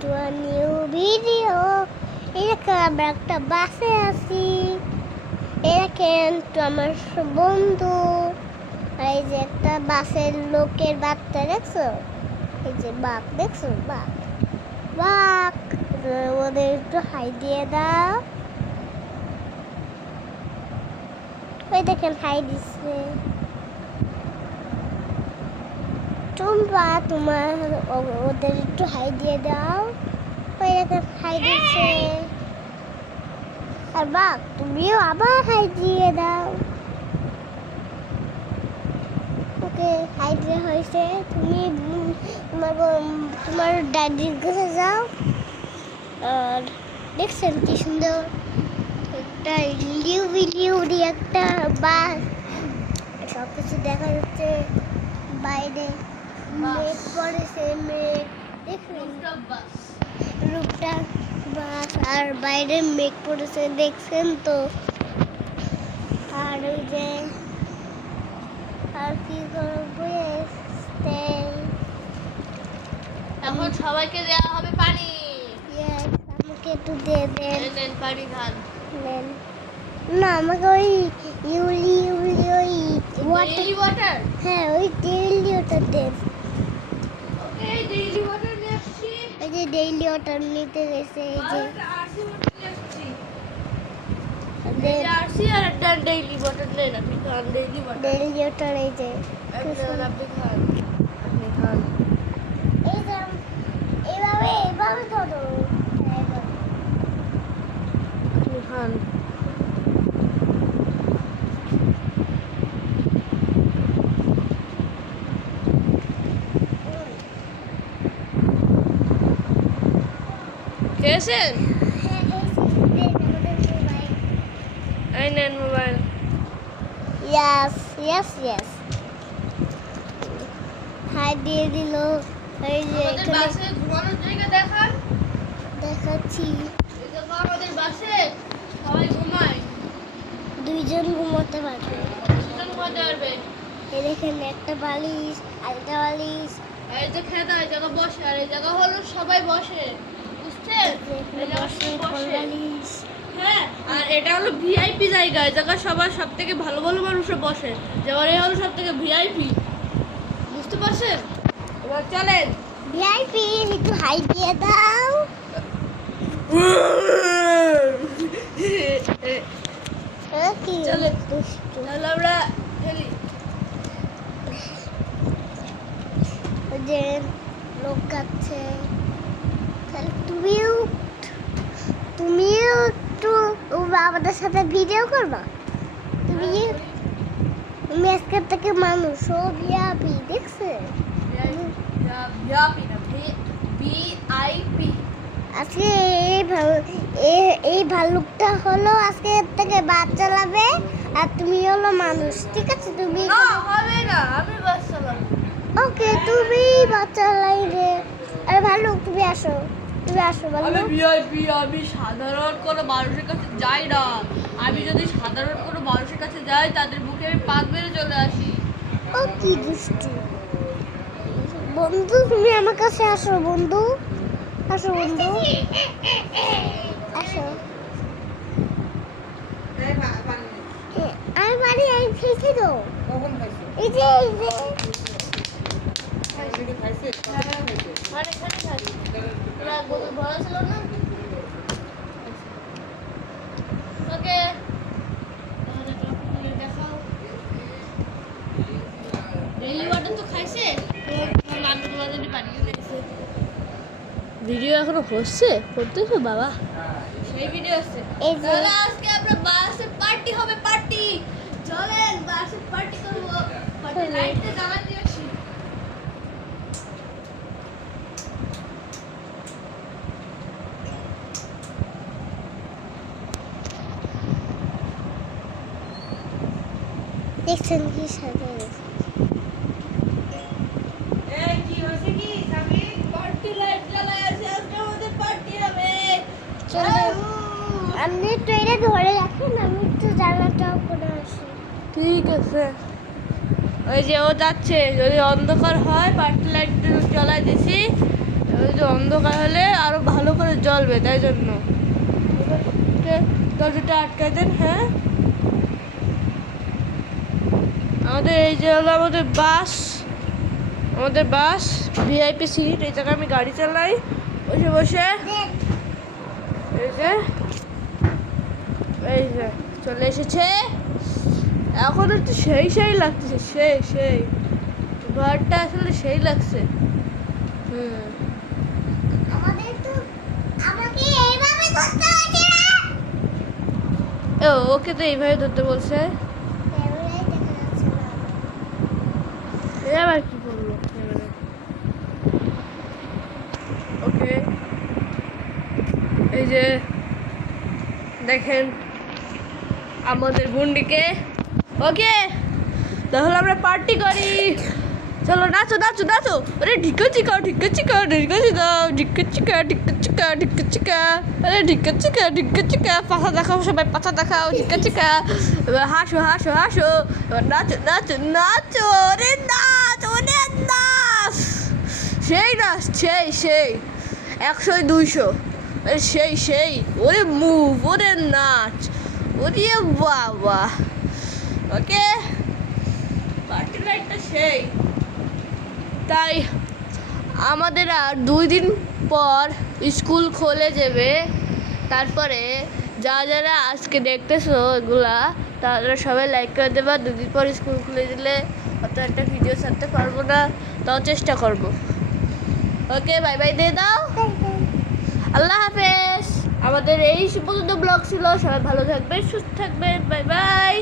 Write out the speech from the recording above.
To a new video. এরকম আমরা একটা বাসে আছি। এরকম তো আমার বন্ধু। এই যে একটা বাসের লোকের বাচ্চা দেখছো? এই যে বাঘ দেখছো? বাঘ বাঘ ওদের একটু হাই দিয়ে দাও। ওই দেখেন হাই দিচ্ছে। টুম্পা তোমার ওদের একটু হাই দিয়ে দাও। ওই দেখেন হাই দিচ্ছে। আর বাঘ তুমিও আবার হাই দিয়ে দাও। ওকে হাই দিয়ে হয়েছে। তুমি তোমার ড্যাডির কাছে যাও। আর দেখছেন কি সুন্দর একটা লিউরি একটা বাস। সব কিছু দেখা যাচ্ছে। বাইরে মেঘ পড়েছে, মেঘ দেখছেন রূপটা বাস। আর বাইরে মেঘ পড়েছে দেখছেন তো। আর ওই যে আর কি করবো এখন সবাইকে দেওয়া হবে পানি। আমাকে একটু দিয়ে দেন। নেন পানি খান। নেন। না আমাকে ওই ইউলি ওই ওয়াটার। হ্যাঁ ওই ডেইলি ওয়াটার দেন। ওকে ডেইলি ওয়াটার নিয়ে আসছি। এই যে ডেইলি ওয়াটার নিতে গেছে। এই যে আরসি ওয়াটার নিয়ে আসছি। দেন আরসি আর একটা ডেইলি ওয়াটার নেন। আপনি খান ডেইলি ওয়াটার। ডেইলি ওয়াটার এই যে আপনি খান। আপনি খান। এই যে এইভাবে ধরো। আপনি খান। খেয়েছেন? এই নেন মোবাইল। Yes. হাই দিয়ে দিল। এই যে আমাদের এখানে বাসে ঘুমানোর জায়গা দেখান। দেখাচ্ছি। এই দেখো আমাদের বাসে সবাই ঘুমায়। দুইজন ঘুমোতে পারবে। সেটা ঘুমাতে পারবে। এই দেখেন একটা বালিশ, আরেকটা বালিশ। এই যে খেদা এই জায়গা বসে আর এই জায়গা হলো সবাই বসে। বুঝছেন? এই জায়গা বসে সবাই বসে। বালিশ। হ্যাঁ আর এটা হলো ভিআইপি জায়গা। এই জায়গা সবার সবথেকে ভালো ভালো মানুষরা বসে। যেমন এই হলো সবথেকে ভিআইপি। বুঝতে পারছেন? এবার চলেন। ভিআইপি একটু হাই দিয়ে দাও। কি চলে। দুষ্টু। তাহলে আমরা খেলি। ওই যে লোক যাচ্ছে। তাহলে তুমিও একটু আমাদের সাথে ভিডিও করবা। তুমি আজকের থেকে মানুষ ও ভিআইপি দেখছে। ভিআইপি না ভিআইপি। আজকে এই ভালুকটা হলো আজকে থেকে বাস চালাবে। আর তুমি হলো মানুষ, ঠিক আছে? তুমি না হবে না, আমি বাস চালাবো। ওকে তুমি বাস চালাই রে। আরে ভালুক তুমি আসো আমি ভালুক। ভিআইপি। আমি সাধারণ কোনো মানুষের কাছে যাই না। আমি যদি সাধারণ কোনো মানুষের কাছে যাই তাদের বুকে আমি পাক মেরে চলে আসি। ও কি দুষ্টু বন্ধু। তুমি আমার কাছে আসো বন্ধু। আসো বন্ধু আসো। আমি বাড়ি খেয়েছি তো। এই যে মানে এখানে খাই। তোরা বোতল ভরা ছিল না? ওকে দেখাও। ডেইলি ওয়াটার তো খাইছে। আমি তোমার জন্য পানি এনেছি। ভিডিও এখনো হচ্ছে করতেছো বাবা? সেই ভিডিও আছে। এই যে তাহলে আজকে আমরা বাসে পার্টি হবে। পার্টি চলেন বাসে পার্টি করব। পার্টি লাইটটা জ্বালা দিয়ে আসি। দেখছেন কি সাজা। এই কি হইছে কি সামি? পার্টি লাইট জ্বালায় আছে। আজকে আমাদের পার্টি হবে। চলো আপনি একটু এটা ধরে রাখেন, আমি একটু জানাটাও করে আসি। ঠিক আছে। ওই যে ও যাচ্ছে। যদি অন্ধকার হয় পার্টি লাইট জ্বালায় দিছি। যে অন্ধকার হলে আরো ভালো করে জ্বলবে, তাই জন্য দরজাটা আটকায় দেন। হ্যাঁ, আমাদের এই যে হলো আমাদের বাস ভিআইপি সিট। এই জায়গায় আমি গাড়ি চালাই বসে বসে। এই যে চলে এসেছে। এখন একটু সেই লাগতেছে, সেই ঘরটা আসলে সেই লাগছে। আমাদের তো আমাকে এইভাবে করতে হচ্ছে না। ওকে তো এইভাবে ধরতে বলছে। ক্যামেরায় দেখা যাচ্ছে না। আবার কি করলো? ওকে, এই যে দেখেন আমাদের গুন্ডিকে। ওকে, তাহলে আমরা পার্টি করি। চলো নাচো নাচো নাচো। আরে ঢিকা চিকা ঢিকা চিকা ঢিকা চিকা ঢিকা চিকা ঢিকা চিকা ঢিকা চিকা। আরে ঢিকা চিকা ঢিকা চিকা। পাছা দেখাও সবাই, পাছা দেখাও। ঢিকা চিকা। এবার হাসো হাসো হাসো। এবার নাচো নাচো নাচো। ওরে নাচ, ওরে নাচ। সেই নাচ, সেই 100-200। সেই ওরে মুভ, ওরে নাচ, ওরে বাবা। ওকে, পার্টি লাইটটা সেই। তাই আমাদের আর 2 দিন পর স্কুল খুলে যাবে। তারপরে যারা আজকে দেখতেছো এগুলা, তারা সবাই লাইক করে দেবা। 2 দিন পর স্কুল খুলে দিলে অত একটা ভিডিও ছাড়তে পারবো না, তাও চেষ্টা করব। ওকে, বাই বাই দিয়ে দাও। আল্লাহ হাফেজ। আমাদের এই পর্যন্ত ব্লগ ছিল। সবাই ভালো থাকবেন, সুস্থ থাকবেন। Bye bye.